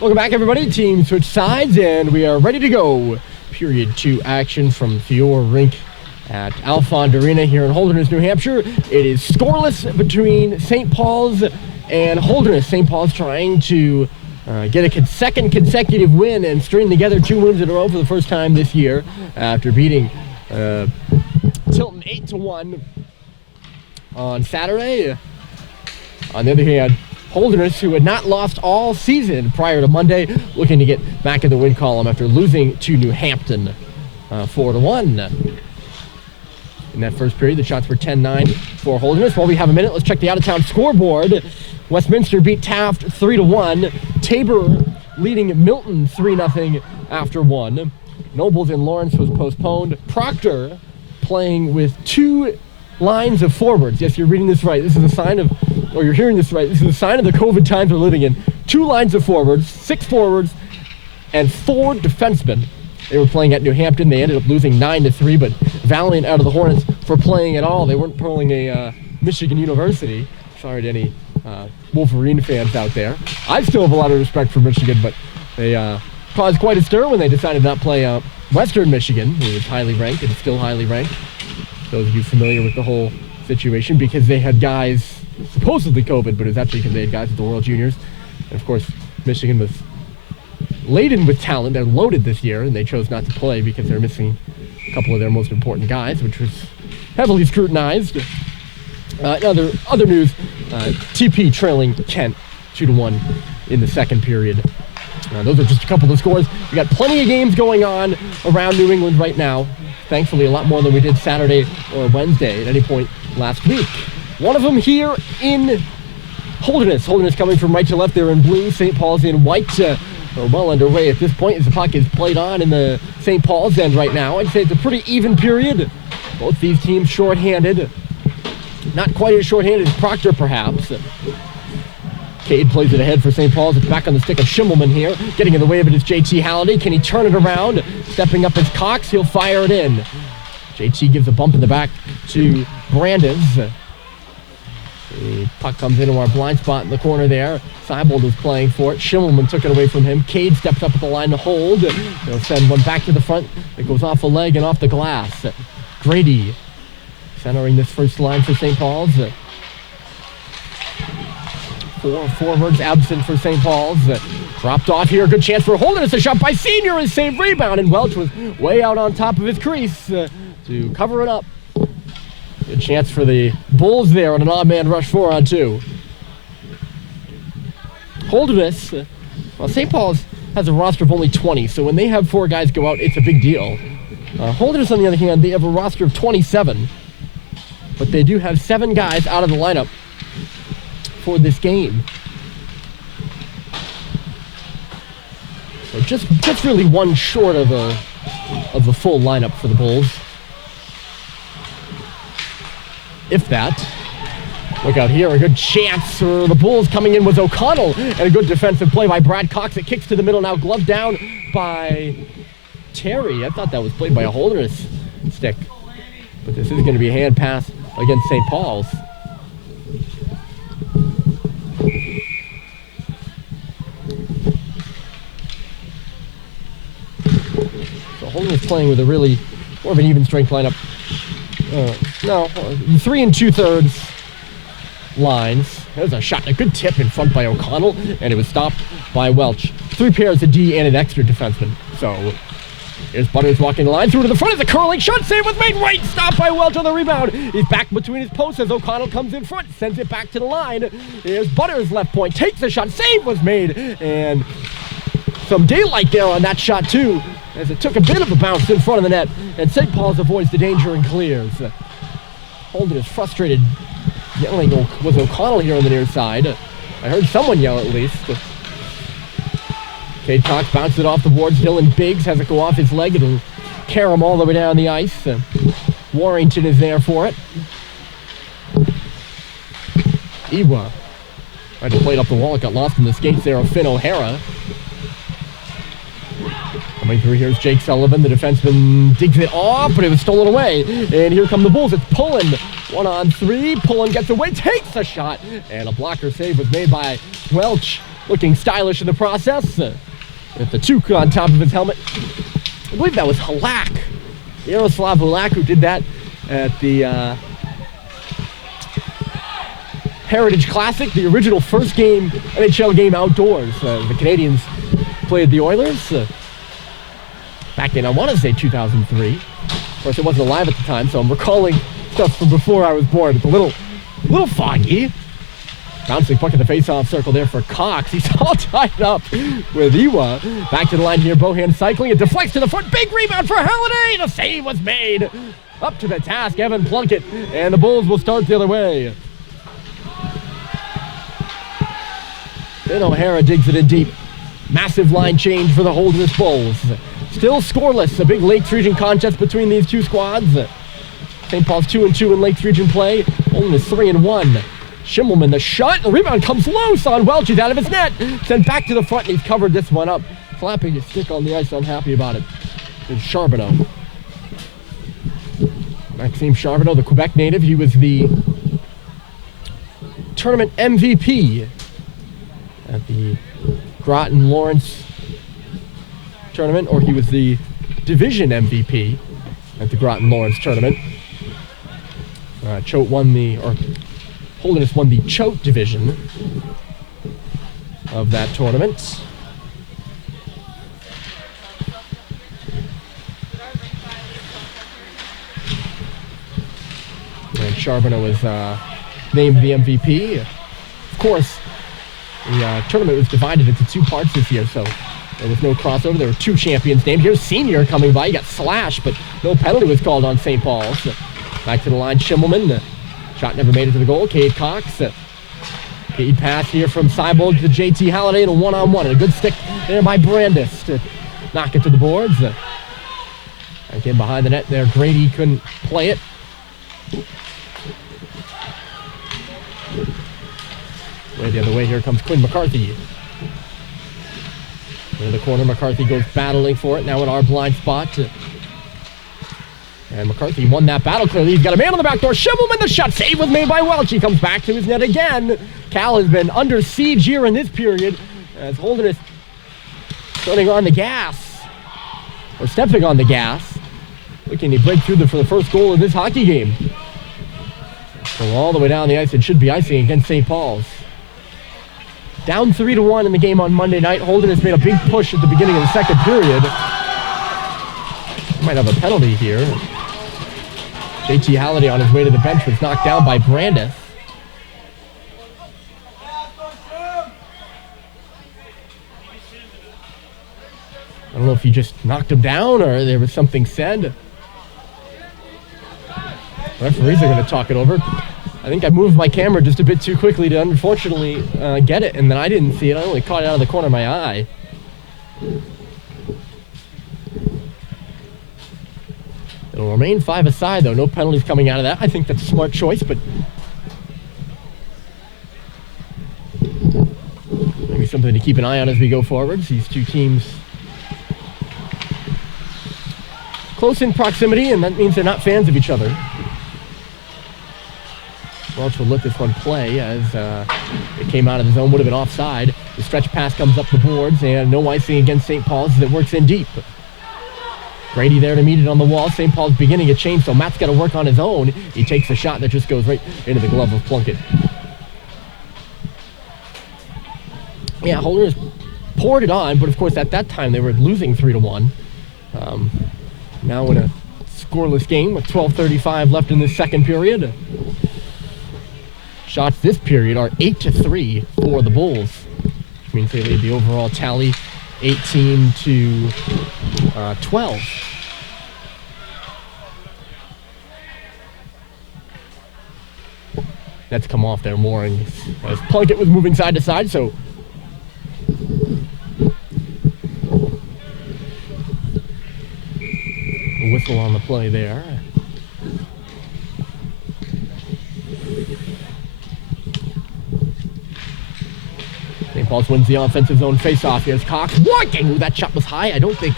Welcome back, everybody. Team switch sides, and we are ready to go. Period 2 action from Fiore Rink at Alfond Arena here in Holderness, New Hampshire. It is scoreless between St. Paul's and Holderness. St. Paul's trying to get a second consecutive win and string together 2 wins in a row for the first time this year after beating Tilton 8-1 on Saturday. On the other hand, Holderness, who had not lost all season prior to Monday, looking to get back in the win column after losing to New Hampton 4-1. In that first period, the shots were 10-9 for Holderness. While we have a minute, let's check the out-of-town scoreboard. Westminster beat Taft 3-1. Tabor leading Milton 3-0 after 1. Nobles in Lawrence was postponed. Proctor playing with 2 lines of forwards. Yes, you're reading this right. This is a sign of, or you're hearing this right. This is a sign of the COVID times we're living in. 2 lines of forwards, 6 forwards, and 4 defensemen. They were playing at New Hampton. They ended up losing 9-3, but valiant out of the Hornets for playing at all. They weren't pulling a Michigan University. Sorry to any Wolverine fans out there. I still have a lot of respect for Michigan, but they caused quite a stir when they decided not to play Western Michigan, who is highly ranked and still highly ranked. Those of you familiar with the whole situation, because they had guys supposedly COVID, but it was actually because they had guys at the World Juniors. And of course, Michigan was laden with talent and loaded this year, and they chose not to play because they're missing a couple of their most important guys, which was heavily scrutinized. Other news, TP trailing Kent 2-1 in the second period. Those are just a couple of scores. We got plenty of games going on around New England right now. Thankfully, a lot more than we did Saturday or Wednesday at any point last week. One of them here in Holderness. Holderness coming from right to left. They're in blue. St. Paul's in white. Are well underway at this point as the puck is played on in the St. Paul's end right now. I'd say it's a pretty even period. Both these teams shorthanded. Not quite as shorthanded as Proctor, perhaps. Cade plays it ahead for St. Paul's. It's back on the stick of Schimmelman here. Getting in the way of it is JT Halliday. Can he turn it around? Stepping up his Cox. He'll fire it in. JT gives a bump in the back to Brandes. The puck comes into our blind spot in the corner there. Seibold was playing for it. Schimmelman took it away from him. Cade steps up at the line to hold. They'll send one back to the front. It goes off a leg and off the glass. Grady centering this first line for St. Paul's. 4 forwards absent for St. Paul's. Dropped off here. Good chance for Holderness. A shot by Senior. His save rebound. And Welch was way out on top of his crease to cover it up. Good chance for the Bulls there on an odd man rush 4-on-2. Holderness, well, St. Paul's has a roster of only 20, so when they have 4 guys go out, it's a big deal. Holderness, on the other hand, they have a roster of 27, but they do have 7 guys out of the lineup for this game. So just really one short of a full lineup for the Bulls. If that. Look out here, a good chance for the Bulls. Coming in was O'Connell, and a good defensive play by Brad Cox. It kicks to the middle now, gloved down by Terry. I thought that was played by a Holderness stick, but this is going to be a hand pass against St. Paul's. So Holderness playing with a really more of an even strength lineup. 3 2/3 lines. There's a shot and a good tip in front by O'Connell, and it was stopped by Welch. 3 pairs of D and an extra defenseman. So here's Butters walking the line through to the front. It's a curling shot. Save was made. Right, stopped by Welch on the rebound. He's back between his posts as O'Connell comes in front, sends it back to the line. Here's Butters left point, takes the shot. Save was made, and some daylight there on that shot too, as it took a bit of a bounce in front of the net, and St. Paul's avoids the danger and clears. Holderness frustrated, yelling was O'Connell here on the near side. I heard someone yell at least. Cade Cox bounces it off the boards. Dylan Biggs has it go off his leg. It'll carry him all the way down the ice. Warrington is there for it. Iwa tried to play it up the wall. It got lost in the skates there of Finn O'Hara. Coming through here is Jake Sullivan. The defenseman digs it off, but it was stolen away. And here come the Bulls. It's Pullen. 1-on-3. Pullen gets away, takes a shot. And a blocker save was made by Welch. looking stylish in the process. With the toque on top of his helmet. I believe that was Halak. Yaroslav Halak, who did that at the Heritage Classic, the original first game, NHL game outdoors. The Canadians played the Oilers back in, I want to say, 2003. Of course, it wasn't alive at the time, so I'm recalling stuff from before I was born. It's a little foggy. Bouncing puck in the face-off circle there for Cox. He's all tied up with Iwa. Back to the line here, Bohan cycling. It deflects to the foot. Big rebound for Halliday. The save was made. Up to the task, Evan Plunkett. And the Bulls will start the other way. Then O'Hara digs it in deep. Massive line change for the Holderness Bulls. Still scoreless. A big Lakes Region contest between these two squads. St. Paul's 2-2 in Lakes Region play. Holderness 3-1. Schimmelman, the shot, the rebound comes loose on Welch. He's out of his net. Sent back to the front, and he's covered this one up. Flapping his stick on the ice, unhappy about it. It's Charbonneau. Maxime Charbonneau, the Quebec native. He was the tournament MVP at the Groton Lawrence tournament, or he was the division MVP at the Groton Lawrence tournament. Holderness won the Choate division of that tournament. And Charbonneau was named the MVP. Of course, the tournament was divided into two parts this year, so there was no crossover. There were two champions named. Here's Senior coming by. He got slashed, but no penalty was called on St. Paul's. Back to the line, Schimmelman. Shot never made it to the goal. Cade Cox. Cade pass here from Cyborg to JT Halliday in a one-on-one. And a good stick there by Brandis to knock it to the boards. Back in behind the net there. Grady couldn't play it. Way the other way, here comes Quinn McCarthy. In the corner, McCarthy goes battling for it. Now in our blind spot. And McCarthy won that battle clearly. He's got a man on the back door. Schimmelman, the shot save was made by Welch. He comes back to his net again. Cal has been under siege here in this period as Holderness turning on the gas. Or stepping on the gas. Looking to break through for the first goal of this hockey game. So all the way down the ice, it should be icing against St. Paul's. Down 3-1 in the game on Monday night. Holderness made a big push at the beginning of the second period. Might have a penalty here. JT Halliday on his way to the bench was knocked down by Brandis. I don't know if he just knocked him down or there was something said. Referees are going to talk it over. I think I moved my camera just a bit too quickly to unfortunately get it, and then I didn't see it. I only caught it out of the corner of my eye. It'll remain 5 aside, though. No penalties coming out of that. I think that's a smart choice, but maybe something to keep an eye on as we go forwards. These two teams close in proximity, and that means they're not fans of each other. Welch will let this one play as it came out of the zone, would have been offside. The stretch pass comes up the boards, and no icing against St. Paul's as it works in deep. Grady there to meet it on the wall. St. Paul's beginning a change, so Matt's got to work on his own. He takes a shot that just goes right into the glove of Plunkett. Yeah, Holderness poured it on, but of course at that time they were losing 3-1. Now in a scoreless game with 12:35 left in the second period. Shots this period are 8-3 for the Bulls, which means they lead the overall tally 18-12. That's come off there more, and as Plunkett was moving side to side, so a whistle on the play there. St. Paul's wins the offensive zone face-off. Here's Cox walking. Ooh, that shot was high. I don't think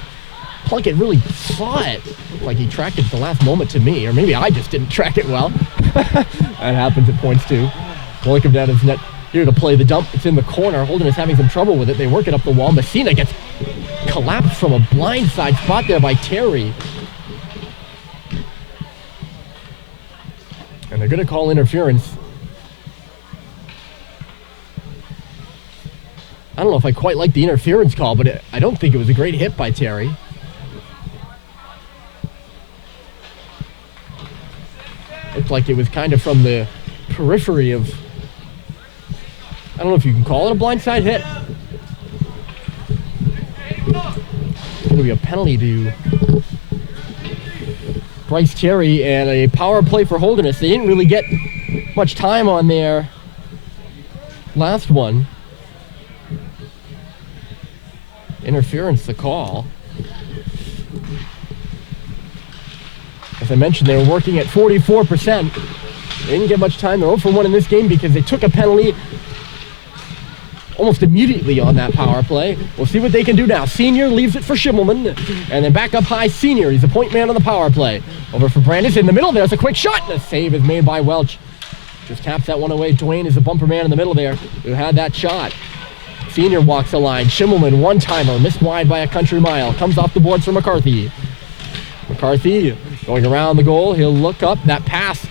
Plunkett really saw it. Looked like he tracked it at the last moment to me, or maybe I just didn't track it well. That happens at points too. Pulling him down his net Here to play the dump. It's in the corner. Holderness having some trouble with it. They work it up the wall. Messina gets collapsed from a blindside spot there by Terry. And they're going to call interference. I don't know if I quite like the interference call, but I don't think it was a great hit by Terry. Looked like it was kind of from the periphery of... I don't know if you can call it a blindside hit. It's going to be a penalty to Bryce Terry and a power play for Holderness. They didn't really get much time on their last one. Interference, the call. As I mentioned, they were working at 44%. They didn't get much time. They're 0 for 1 in this game because they took a penalty almost immediately on that power play. We'll see what they can do now. Senior leaves it for Schimmelman, and then back up high, Senior. He's a point man on the power play. Over for Brandis in the middle. There's a quick shot. The save is made by Welch. Just taps that one away. Dwayne is the bumper man in the middle there who had that shot. Senior walks the line. Schimmelman, one-timer, missed wide by a country mile. Comes off the boards for McCarthy. McCarthy going around the goal. He'll look up. That pass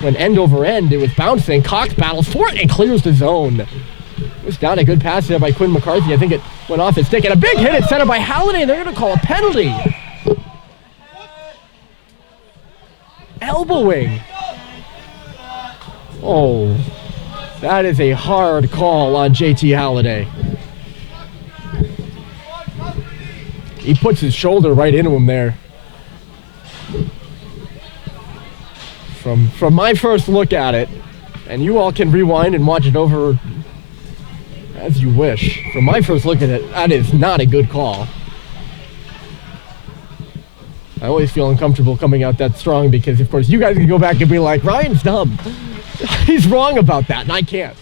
went end over end. It was bouncing. Cox battles for it and clears the zone. It was down a good pass there by Quinn McCarthy. I think it went off his stick. And a big hit at center by Halliday. They're going to call a penalty. Elbowing. Oh, that is a hard call on JT Halliday. He puts his shoulder right into him there. From my first look at it, and you all can rewind and watch it over as you wish. From my first look at it, that is not a good call. I always feel uncomfortable coming out that strong because, of course, you guys can go back and be like, Ryan's dumb. He's wrong about that, and I can't.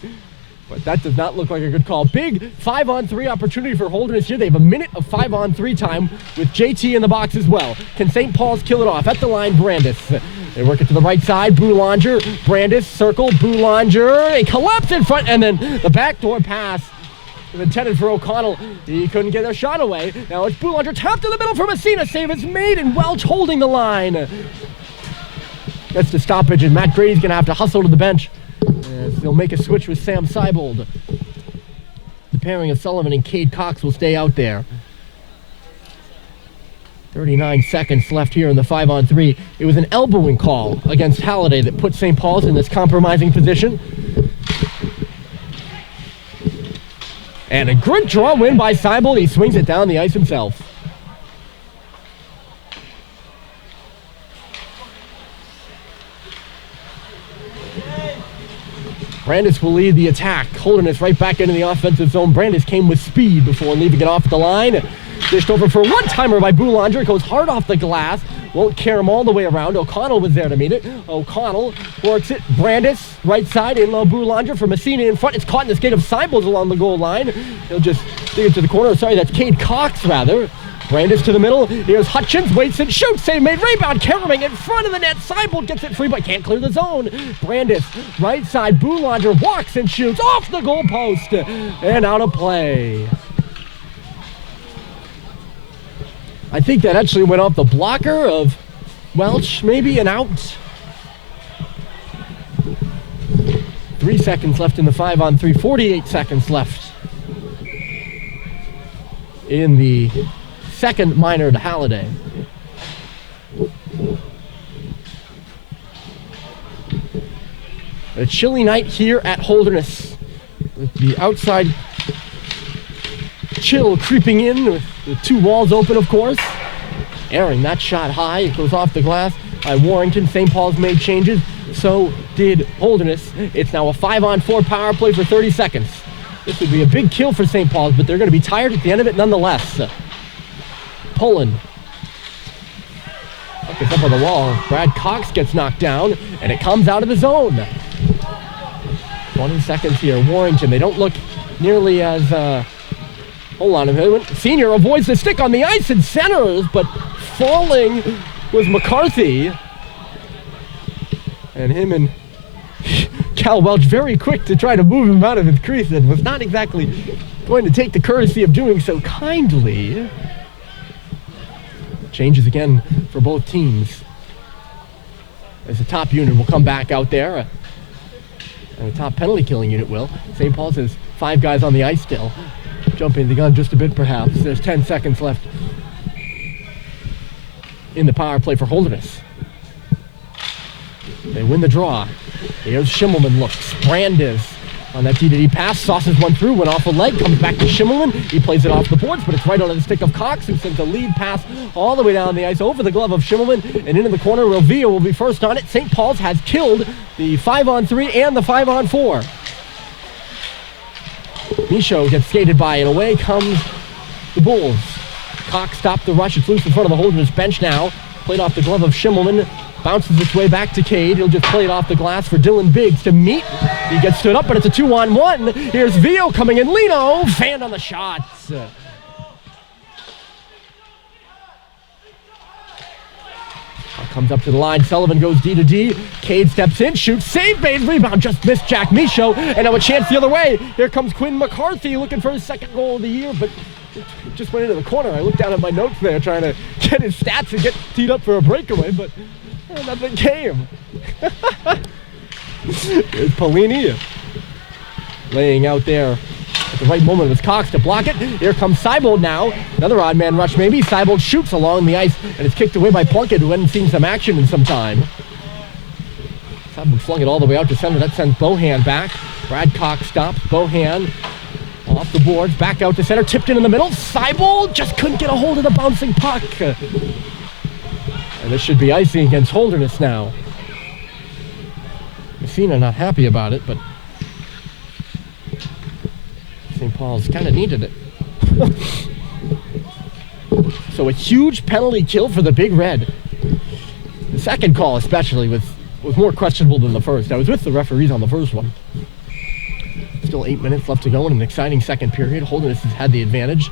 But that does not look like a good call. Big 5-on-3 opportunity for Holderness here. They have a minute of 5-on-3 time with JT in the box as well. Can St. Paul's kill it off? At the line, Brandis. They work it to the right side. Boulanger, Brandis, circle, Boulanger. They collapse in front, and then the backdoor pass was intended for O'Connell. He couldn't get a shot away. Now it's Boulanger tapped in the middle for Messina. Save is made, and Welch holding the line. That's the stoppage, and Matt Grady's going to have to hustle to the bench as they'll make a switch with Sam Seibold. The pairing of Sullivan and Cade Cox will stay out there. 39 seconds left here in the 5-on-3. It was an elbowing call against Halliday that put St. Paul's in this compromising position. And a good draw win by Seibold. He swings it down the ice himself. Brandis will lead the attack. Holderness right back into the offensive zone. Brandis came with speed before leaving it off the line. Dished over for a one-timer by Boulanger. It goes hard off the glass. Won't carry him all the way around. O'Connell was there to meet it. O'Connell works it. Brandis, right side, in low Boulanger for Messina in front. It's caught in the skate of Seibold along the goal line. He'll just dig it to the corner. Sorry, that's Cade Cox, rather. Brandis to the middle. Here's Hutchins, waits and shoots. Save made, rebound. Kerming in front of the net. Seibold gets it free, but can't clear the zone. Brandis, right side. Boulanger walks and shoots off the goalpost and out of play. I think that actually went off the blocker of Welch, maybe an out. 3 seconds left in the 5-on-3. 48 seconds left in the second minor to Halliday. A chilly night here at Holderness with the outside chill creeping in with the two walls open, of course. Airing that shot high. It goes off the glass by Warrington. St. Paul's made changes. So did Holderness. It's now a 5-on-4 power play for 30 seconds. This would be a big kill for St. Paul's, but they're going to be tired at the end of it nonetheless. Pullen. Gets up on the wall. Brad Cox gets knocked down, and it comes out of the zone. 20 seconds here. Warrington, they don't look nearly as... hold on a minute. Senior avoids the stick on the ice and centers, but falling was McCarthy. And him and Cal Welch very quick to try to move him out of his crease and was not exactly going to take the courtesy of doing so kindly. Changes again for both teams. As the top unit will come back out there. And the top penalty killing unit will. St. Paul's has 5 guys on the ice still. Jumping the gun just a bit perhaps. There's 10 seconds left in the power play for Holderness. They win the draw. Here's Schimmelman looks. Brandes on that D-to-D pass. Sauces one through, went off a leg, comes back to Schimmelman. He plays it off the boards, but it's right on the stick of Cox, who sends a lead pass all the way down the ice over the glove of Schimmelman and into the corner. Rovilla will be first on it. St. Paul's has killed the 5-on-3 and the 5-on-4. Michaud gets skated by, and away comes the Bulls. Cox stopped the rush. It's loose in front of the Holderness bench now. Played off the glove of Schimmelman. Bounces its way back to Cade. He'll just play it off the glass for Dylan Biggs to meet. He gets stood up, but it's a 2-on-1. Here's Vio coming in. Lino fanned on the shots. Comes up to the line. Sullivan goes D-to-D. Cade steps in, shoots, save, base, rebound. Just missed Jack Michaud. And now a chance the other way. Here comes Quinn McCarthy looking for his second goal of the year, but it just went into the corner. I looked down at my notes there trying to get his stats and get teed up for a breakaway, but nothing came. There's Polini laying out there at the right moment with Cox to block it. Here comes Seibold now. Another odd man rush maybe. Seibold shoots along the ice and it's kicked away by Plunkett, who hadn't seen some action in some time. Seibold flung it all the way out to center. That sends Bohan back. Brad Cox stops. Bohan off the boards, back out to center, tipped in the middle. Seibold just couldn't get a hold of the bouncing puck. And this should be icing against Holderness now. Messina not happy about it, but St. Paul's kind of needed it. So a huge penalty kill for the Big Red. The second call especially was more questionable than the first. I was with the referees on the first one. Still 8 minutes left to go in an exciting second period. Holderness has had the advantage.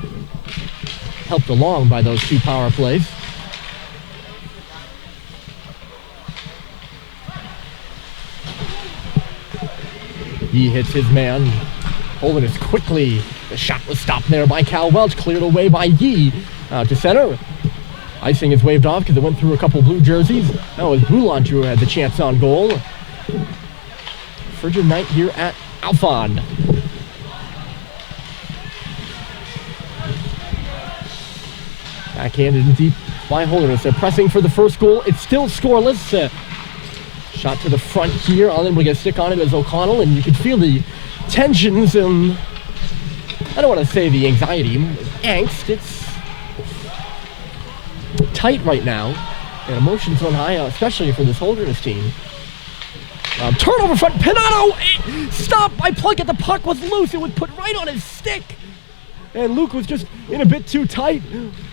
Helped along by those 2 power plays. He hits his man. Holderness quickly. The shot was stopped there by Cal Welch. Cleared away by Yee. To center. Icing is waved off because it went through a couple blue jerseys. That was Boulange who had the chance on goal. Frigid night here at Alfond. Backhanded and deep by Holderness. They're pressing for the first goal. It's still scoreless. Shot to the front here. Allen will get a stick on it as O'Connell, and you can feel the tensions and I don't want to say the anxiety, angst. It's tight right now, and emotions on high, especially for this Holderness team. Turnover front, Pinato, stop by Plunkett, the puck was loose, it was put right on his stick. And Luke was just in a bit too tight.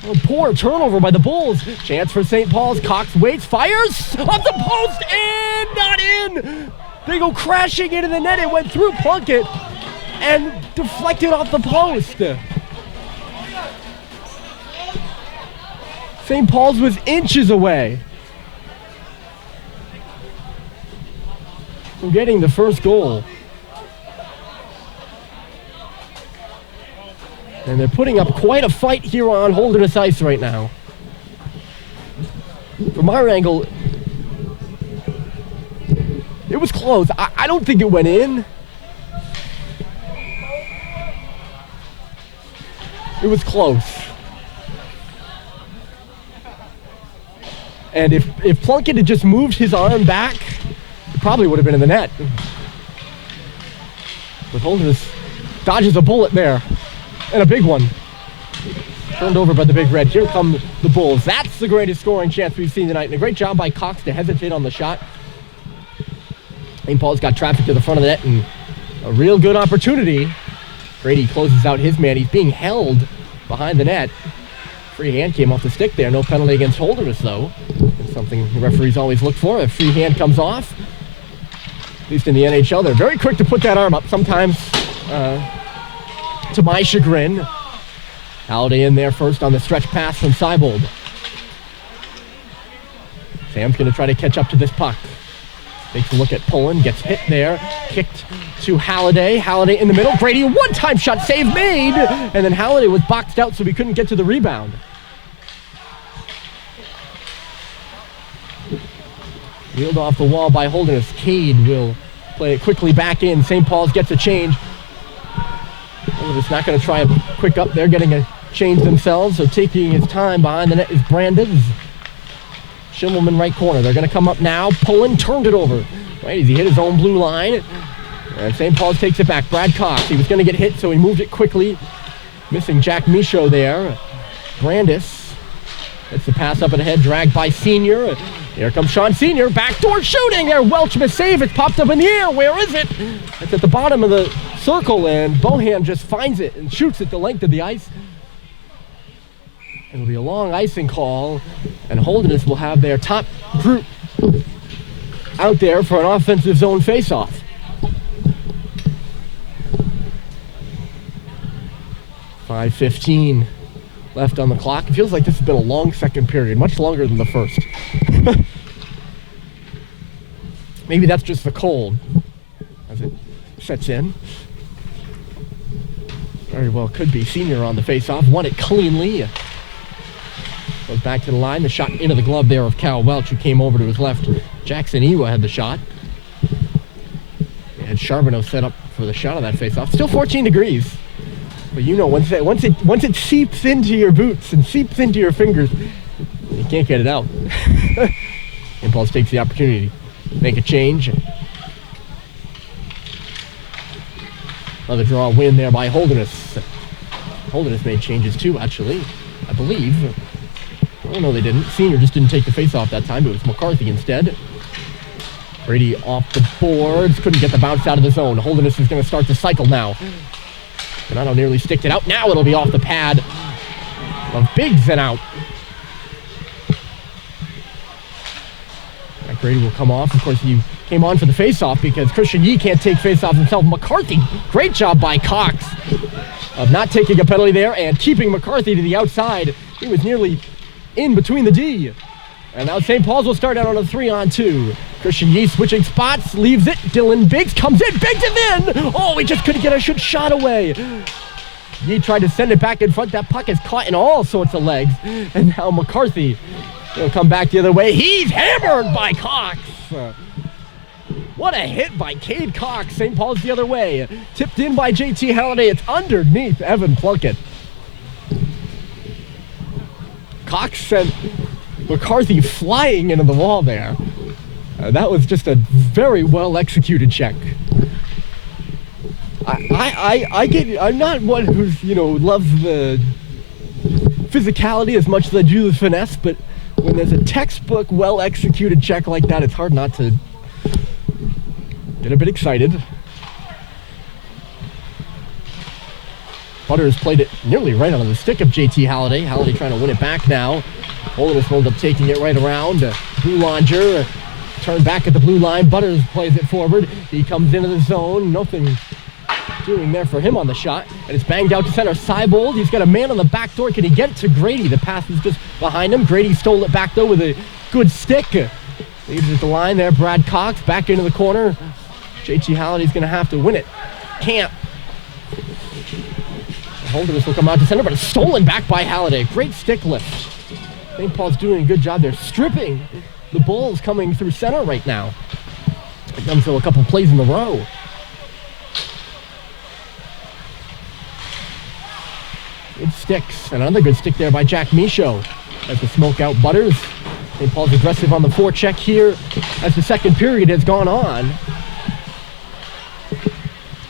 Oh, poor turnover by the Bulls. Chance for St. Paul's, Cox waits, fires, off the post, and not in. They go crashing into the net, it went through Plunkett and deflected off the post. St. Paul's was inches away from getting the first goal. And they're putting up quite a fight here on Holderness ice right now. From our angle, it was close. I don't think it went in. It was close. And if Plunkett had just moved his arm back, it probably would have been in the net. But Holderness dodges a bullet there. And a big one. Turned over by the Big Red. Here come the Bulls. That's the greatest scoring chance we've seen tonight. And a great job by Cox to hesitate on the shot. St. Paul's got traffic to the front of the net and a real good opportunity. Grady closes out his man. He's being held behind the net. Free hand came off the stick there. No penalty against Holderness, though. It's something the referees always look for. A free hand comes off. At least in the NHL, they're very quick to put that arm up. Sometimes, to my chagrin. Halliday in there first on the stretch pass from Seibold. Sam's going to try to catch up to this puck. Takes a look at Pullen, gets hit there. Kicked to Halliday. Halliday in the middle. Grady, one-time shot, save made! And then Halliday was boxed out, so he couldn't get to the rebound. Wheeled off the wall by Holderness. Cade will play it quickly back in. St. Paul's gets a change. Holderness not going to try a quick up there, getting a change themselves. So taking his time behind the net is Brandes. Schimmelman right corner. They're going to come up now. Pullen turned it over. Right as he hit his own blue line. And St. Paul's takes it back. Brad Cox. He was going to get hit, so he moved it quickly. Missing Jack Michaud there. Brandes. It's the pass up ahead, dragged by Senior. Here comes Sean Senior. Backdoor shooting there. Welch missed save. It's popped up in the air. Where is it? It's at the bottom of the circle, and Bohan just finds it and shoots it the length of the ice. It'll be a long icing call, and Holderness will have their top group out there for an offensive zone faceoff. .5:15 left on the clock. It feels like this has been a long second period, much longer than the first. Maybe that's just the cold as it sets in. Very well could be. Senior on the face-off, won it cleanly. Goes back to the line, the shot into the glove there of Cal Welch, who came over to his left. Jackson Ewa had the shot. And Charbonneau set up for the shot of that face-off. Still 14 degrees. But you know, once it seeps into your boots and seeps into your fingers, you can't get it out. Impulse takes the opportunity to make a change. Another draw win there by Holderness. Holderness made changes too, actually, I believe. Oh, no, they didn't. Senior just didn't take the face-off that time. It was McCarthy instead. Brady off the boards. Couldn't get the bounce out of the zone. Holderness is going to start the cycle now. Donato nearly sticked it out. Now it'll be off the pad of Biggs and out. Grady will come off. Of course, he came on for the face-off because Christian Yee can't take face-off himself. McCarthy, great job by Cox of not taking a penalty there and keeping McCarthy to the outside. He was nearly in between the D. And now St. Paul's will start out on a 3-on-2. Christian Yee switching spots, leaves it. Dylan Biggs comes in. Biggs is in! Oh, he just couldn't get a shot away. Yee tried to send it back in front. That puck is caught in all sorts of legs. And now McCarthy will come back the other way. He's hammered by Cox. What a hit by Cade Cox. St. Paul's the other way. Tipped in by JT Halliday. It's underneath Evan Plunkett. Cox sent McCarthy flying into the wall there. That was just a very well executed check. I'm not one who's, loves the physicality as much as I do the finesse, but when there's a textbook well executed check like that, it's hard not to get a bit excited. Butters played it nearly right on the stick of JT Halliday. Halliday trying to win it back now. Holderness will end up taking it right around. Boulanger turned back at the blue line. Butters plays it forward. He comes into the zone. Nothing doing there for him on the shot. And it's banged out to center. Seibold, he's got a man on the back door. Can he get it to Grady? The pass is just behind him. Grady stole it back though with a good stick. Leaves it at the line there. Brad Cox back into the corner. JT Halliday's going to have to win it. Can't. Holderness will come out to center, but it's stolen back by Halliday. Great stick lift. St. Paul's doing a good job there, stripping the Bulls coming through center right now. It comes to a couple plays in a row. Good sticks, and another good stick there by Jack Michaud as the smoke out Butters. St. Paul's aggressive on the forecheck here as the second period has gone on.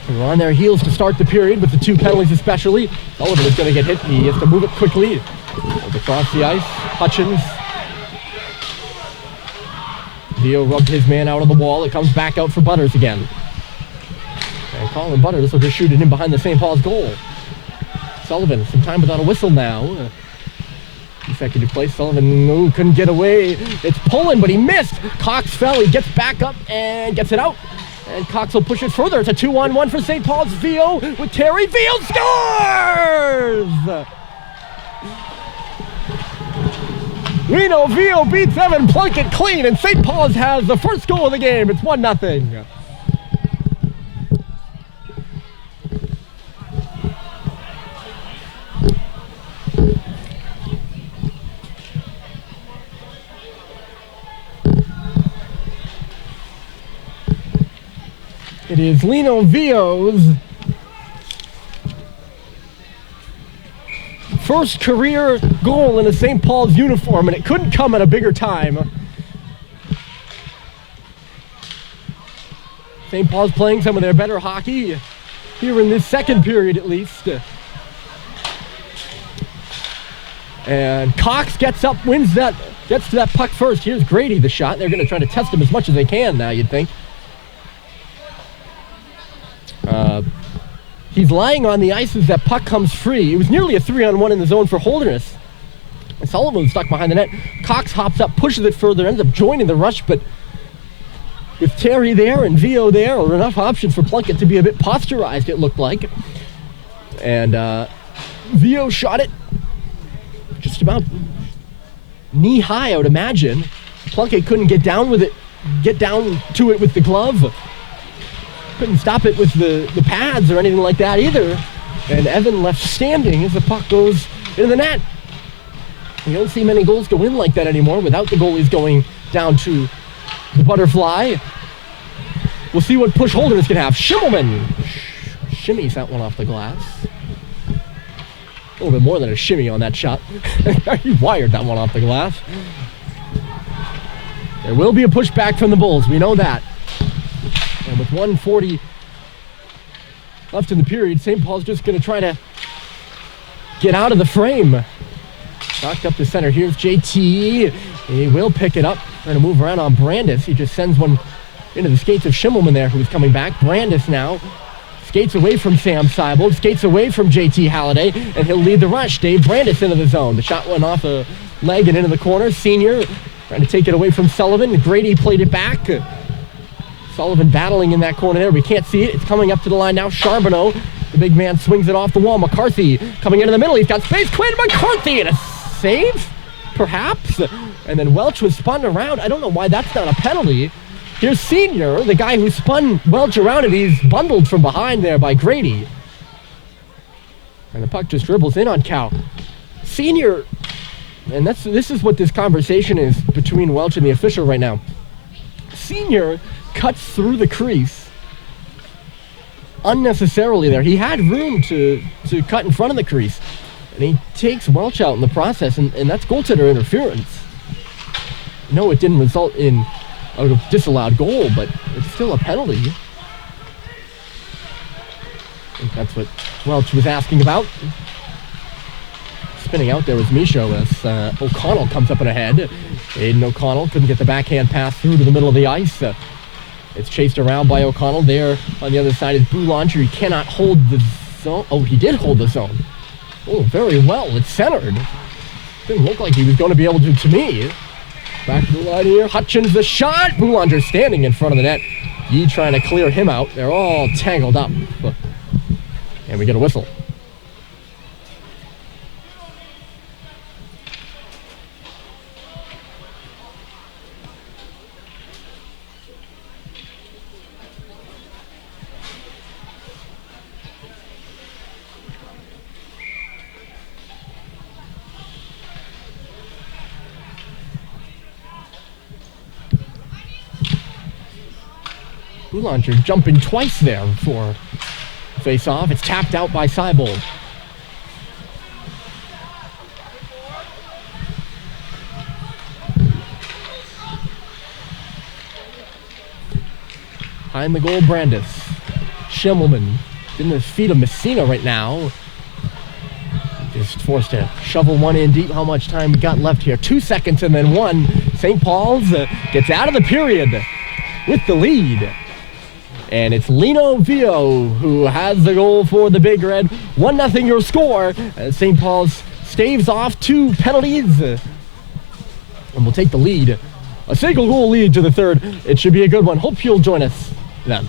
We're on their heels to start the period with the two penalties especially. Sullivan is going to get hit. He has to move it quickly. Across the ice. Hutchins. Theo rubbed his man out on the wall. It comes back out for Butters again. And Colin Butters will just shoot it in behind the St. Paul's goal. Sullivan, some time without a whistle now. Consecutive play. Sullivan couldn't get away. It's Pullen, but he missed. Cox fell. He gets back up and gets it out. And Cox will push it further. It's a 2-on-1 for St. Paul's. Vio with Terry. Vio scores! Lino Vio beats Evan Plunkett clean, and St. Paul's has the first goal of the game. It's 1-0. It is Lino Vio's first career goal in a St. Paul's uniform, and it couldn't come at a bigger time. St. Paul's playing some of their better hockey here in this second period at least. And Cox gets up, gets to that puck first. Here's Grady, the shot. They're going to try to test him as much as they can now, you'd think. He's lying on the ice as that puck comes free. It was nearly a 3-on-1 in the zone for Holderness. And Sullivan stuck behind the net. Cox hops up, pushes it further, ends up joining the rush, but with Terry there and Vio there, are enough options for Plunkett to be a bit posturized, it looked like. And Vio shot it just about knee-high, I would imagine. Plunkett couldn't get down to it with the glove. Couldn't stop it with the pads or anything like that either. And Evan left standing as the puck goes into the net. You don't see many goals go in like that anymore without the goalies going down to the butterfly. We'll see what push Holderness can have. Schimmelman shimmies that one off the glass. A little bit more than a shimmy on that shot. He wired that one off the glass. There will be a pushback from the Bulls. We know that. And with 1:40 left in the period, St. Paul's just going to try to get out of the frame. Knocked up to center. Here's JT. He will pick it up. Trying to move around on Brandis. He just sends one into the skates of Schimmelman there, who's coming back. Brandis now skates away from Sam Seibold, skates away from JT Halliday, and he'll lead the rush. Dave Brandis into the zone. The shot went off a leg and into the corner. Senior trying to take it away from Sullivan. Grady played it back. Sullivan battling in that corner there. We can't see it. It's coming up to the line now. Charbonneau, the big man, swings it off the wall. McCarthy coming into the middle. He's got space. Quinn McCarthy, and a save, perhaps. And then Welch was spun around. I don't know why that's not a penalty. Here's Senior, the guy who spun Welch around, and he's bundled from behind there by Grady. And the puck just dribbles in on Cow. Senior, and this is what this conversation is between Welch and the official right now. Senior cuts through the crease unnecessarily there. He had room to cut in front of the crease, and he takes Welch out in the process, and that's goaltender interference. No, it didn't result in a disallowed goal, but it's still a penalty. I think that's what Welch was asking about. Spinning out there was Michaud as O'Connell comes up and ahead. Aiden O'Connell couldn't get the backhand pass through to the middle of the ice. It's chased around by O'Connell. There on the other side is Boulanger. He cannot hold the zone. Oh, he did hold the zone. Oh, very well. It's centered. Didn't look like he was going to be able to me. Back to the line here. Hutchins the shot. Boulanger standing in front of the net. Yee trying to clear him out. They're all tangled up. And we get a whistle. Boulanger jumping twice there for face-off. It's tapped out by Seibold. Behind the goal, Brandis. Schimmelman in the feet of Messina right now. Just forced to shovel one in deep. How much time we got left here? 2 seconds and then one. St. Paul's gets out of the period with the lead. And it's Lino Vio who has the goal for the Big Red. 1-0 your score as St. Paul's staves off 2 penalties. And we'll take the lead. A single goal lead to the third. It should be a good one. Hope you'll join us then.